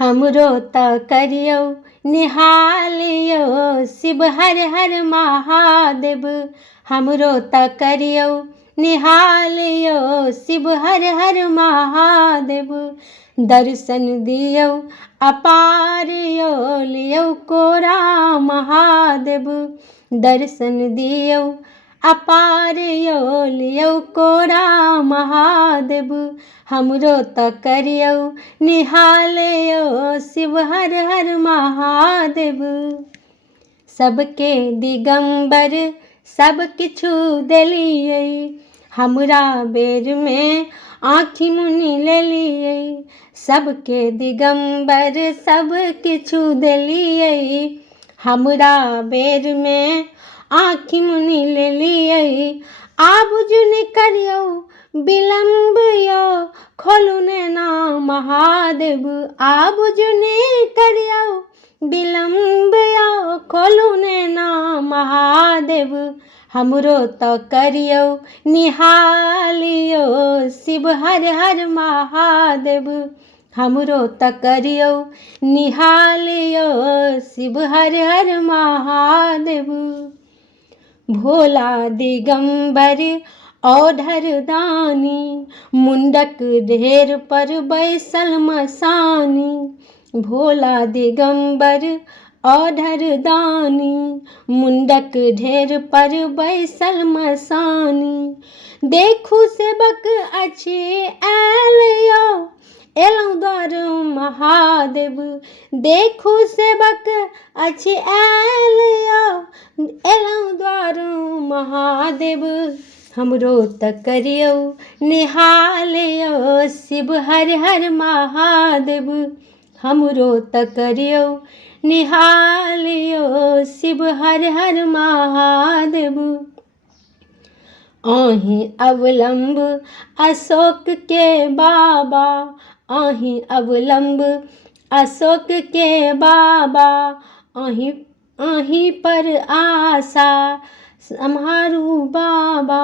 हमरो त करियौ निहालियो शिव हर हर महादेव। हमरो त करियौ निहालियो शिव हर हर महादेव। दर्शन दियौ अपार यो लियौ कोरा महादेव। दर्शन दियौ अपार यो लियौ कोरा महादेव। हमरो त करियौ निहालियो शिव हर हर महादेव। सबके दिगंबर सब किछु देलियै, हमरा बेर में आँखि मुनि लेलियै। सबके दिगंबर सब किछु देलियै, हमरा बेर में आँखि मुनि लेलियै। आब जुनि करियौ विलम्ब यो खोलू नैना महादेव। आब जुनि करियौ विलम्ब यो खोलू नैना महादेव। हमरो त करियौ निहालियो शिव हर हर महादेव। हमरो त करियौ निहालियो शिव हर हर महादेव। भोला दिगंबर औढर दानी, मुंडक ढेर पर बैसल मसानी। भोला दिगंबर औढर दानी, मुंडक ढेर पर बैसल मसानी। देखू सेवक अछि आयल यो एलौं द्वार महादेव। देखू सेवक अछि आयल यो एलौं द्वार महादेव। हमरो त करियौ निहालियो शिव हर हर महादेव। हमरो त करियौ निहालियो शिव हर हर महादेव। आहि अवलंब अशोक के बाबा, आहि अवलंब अशोक के बाबा। आहि पर आशा सम्हारू बाबा।